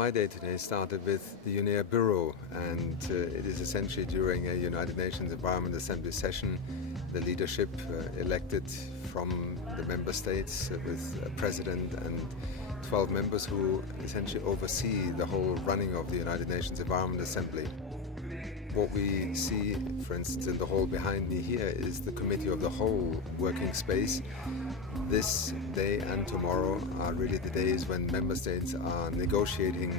my day today started with the UNEA Bureau, and it is essentially during a United Nations Environment Assembly session, the leadership elected from the member states with a president and 12 members who essentially oversee the whole running of the United Nations Environment Assembly. What we see, for instance, in the hall behind me here is the Committee of the Whole working space. This day and tomorrow are really the days when member states are negotiating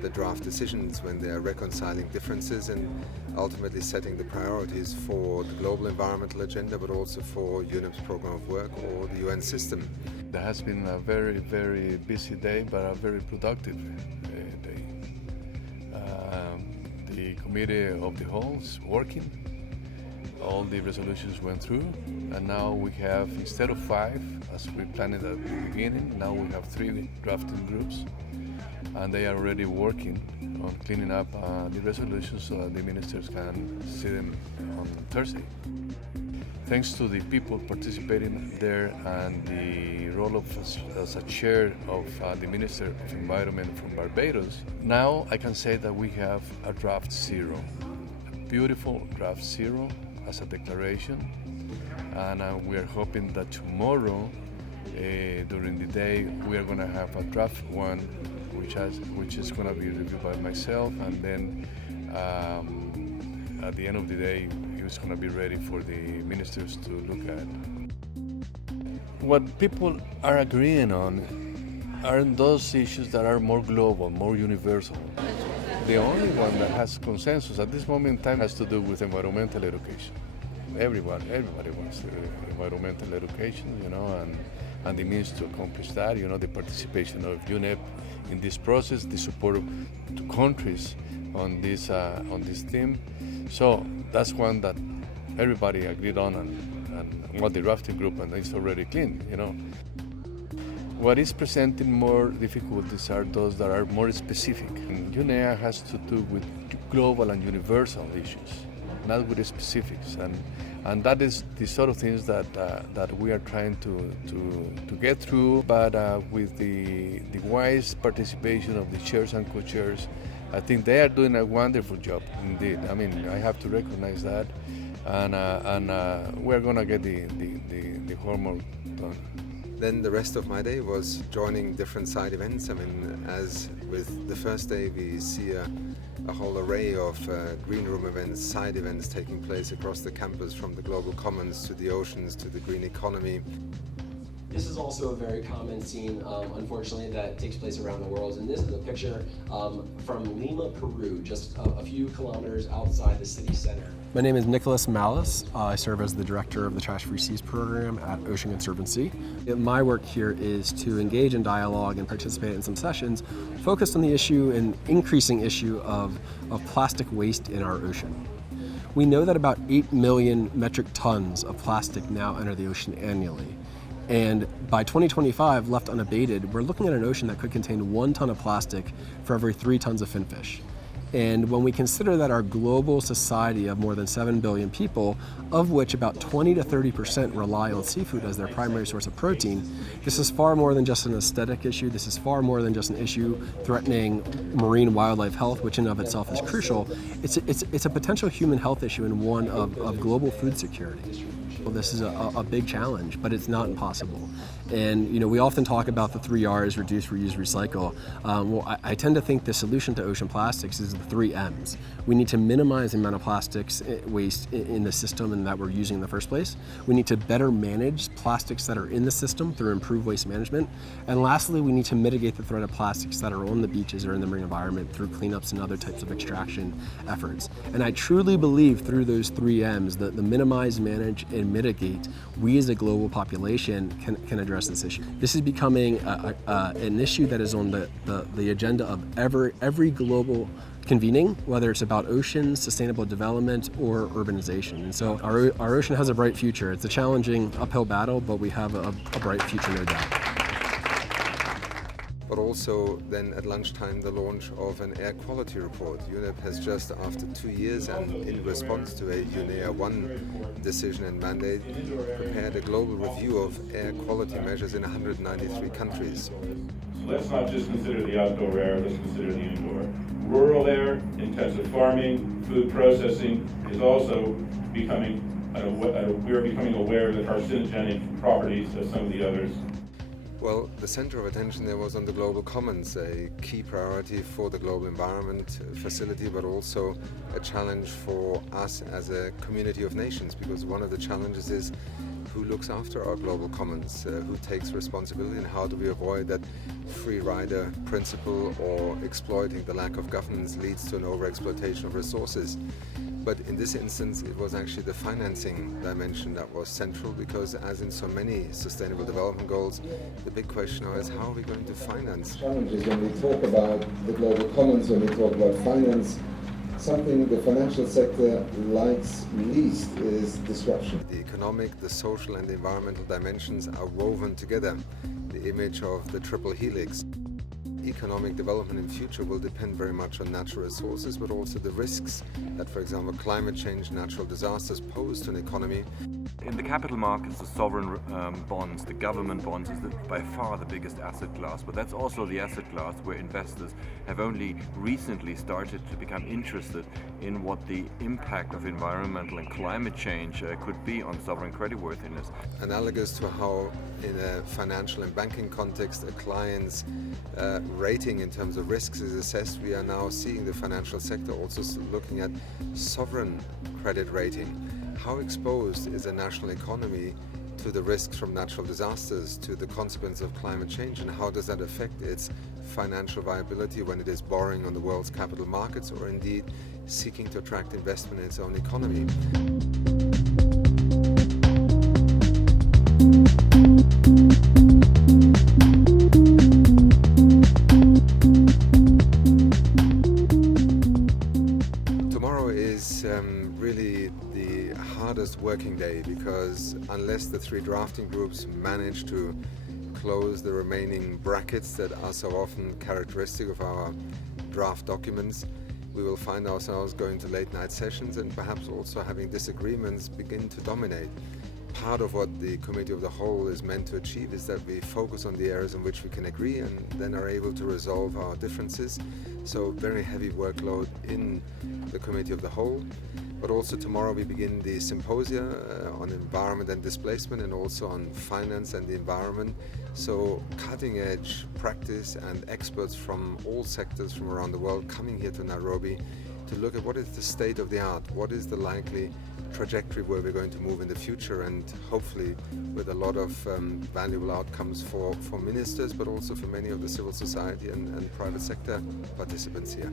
the draft decisions, when they are reconciling differences and ultimately setting the priorities for the global environmental agenda, but also for UNEP's program of work or the UN system. It has been a very, very busy day, but a very productive day. The Committee of the Whole is working. All the resolutions went through, and now we have, instead of 5, as we planned at the beginning, now we have 3 drafting groups, and they are already working on cleaning up the resolutions so that the ministers can see them on Thursday. Thanks to the people participating there and the role of as a chair of the Minister of Environment from Barbados, now I can say that we have a draft 0, a beautiful draft 0 as a declaration, and we are hoping that tomorrow during the day we are going to have a draft 1 which is going to be reviewed by myself, and then at the end of the day it's going to be ready for the ministers to look at. What people are agreeing on are those issues that are more global, more universal. The only one that has consensus at this moment in time has to do with environmental education. Everybody wants environmental education, and the means to accomplish that, the participation of UNEP in this process, the support to countries on this theme. So that's one that everybody agreed on, and what the drafting group, and it's already clean, What is presenting more difficulties are those that are more specific. And UNEA has to do with global and universal issues, not with the specifics, and that is the sort of things that we are trying to get through. But with the wise participation of the chairs and co-chairs, I think they are doing a wonderful job indeed. I mean, I have to recognize that, and we're going to get the homework done. Then the rest of my day was joining different side events. I mean, as with the first day, we see a whole array of green room events, side events taking place across the campus, from the global commons to the oceans to the green economy. This is also a very common scene, unfortunately, that takes place around the world. And this is a picture from Lima, Peru, just a few kilometers outside the city center. My name is Nicholas Mallos. I serve as the director of the Trash Free Seas program at Ocean Conservancy. My work here is to engage in dialogue and participate in some sessions focused on the issue and increasing issue of plastic waste in our ocean. We know that about 8 million metric tons of plastic now enter the ocean annually. And by 2025, left unabated, we're looking at an ocean that could contain 1 ton of plastic for every 3 tons of finfish. And when we consider that our global society of more than 7 billion people, of which about 20 to 30% rely on seafood as their primary source of protein, this is far more than just an aesthetic issue. This is far more than just an issue threatening marine wildlife health, which in and of itself is crucial. It's a potential human health issue and one of global food security. Well, this is a big challenge, but it's not impossible. And we often talk about the 3 R's: reduce, reuse, recycle. I tend to think the solution to ocean plastics is the 3 M's. We need to minimize the amount of plastics waste in the system and that we're using in the first place. We need to better manage plastics that are in the system through improved waste management. And lastly, we need to mitigate the threat of plastics that are on the beaches or in the marine environment through cleanups and other types of extraction efforts. And I truly believe through those 3 M's, that the minimize, manage, and mitigate, we as a global population can address this issue. This is becoming an issue that is on the agenda of every global convening, whether it's about oceans, sustainable development, or urbanization. And so our ocean has a bright future. It's a challenging uphill battle, but we have a bright future, no doubt. But also then at lunchtime the launch of an air quality report. UNEP has just, after 2 years and in response to a UNEA1 decision and mandate, prepared a global review of air quality measures in 193 countries. So let's not just consider the outdoor air, let's consider the indoor. Rural air, intensive farming, food processing is also becoming, we're becoming aware of the carcinogenic properties of some of the others. Well, the center of attention there was on the global commons, a key priority for the global environment facility, but also a challenge for us as a community of nations, because one of the challenges is who looks after our global commons, who takes responsibility, and how do we avoid that free rider principle or exploiting the lack of governance leads to an overexploitation of resources. But in this instance, it was actually the financing dimension that was central, because as in so many sustainable development goals, the big question now is how are we going to finance? Challenges when we talk about the global commons, when we talk about finance, something the financial sector likes least is disruption. The economic, the social and the environmental dimensions are woven together. The image of the triple helix. Economic development in future will depend very much on natural resources, but also the risks that, for example, climate change, natural disasters pose to an economy. In the capital markets, the sovereign bonds, the government bonds is by far the biggest asset class, but that's also the asset class where investors have only recently started to become interested in what the impact of environmental and climate change could be on sovereign creditworthiness. Analogous to how in a financial and banking context a client's rating in terms of risks is assessed, we are now seeing the financial sector also looking at sovereign credit rating. How exposed is a national economy to the risks from natural disasters, to the consequence of climate change, and how does that affect its financial viability when it is borrowing on the world's capital markets or indeed seeking to attract investment in its own economy? Tomorrow is really the hardest working day, because unless the three drafting groups manage to close the remaining brackets that are so often characteristic of our draft documents, we will find ourselves going to late night sessions and perhaps also having disagreements begin to dominate. Part of what the Committee of the Whole is meant to achieve is that we focus on the areas in which we can agree and then are able to resolve our differences. So very heavy workload in the Committee of the Whole. But also tomorrow we begin the symposia on environment and displacement, and also on finance and the environment. So cutting edge practice and experts from all sectors from around the world coming here to Nairobi to look at what is the state of the art, what is the likely trajectory where we're going to move in the future, and hopefully with a lot of valuable outcomes for ministers, but also for many of the civil society and private sector participants here.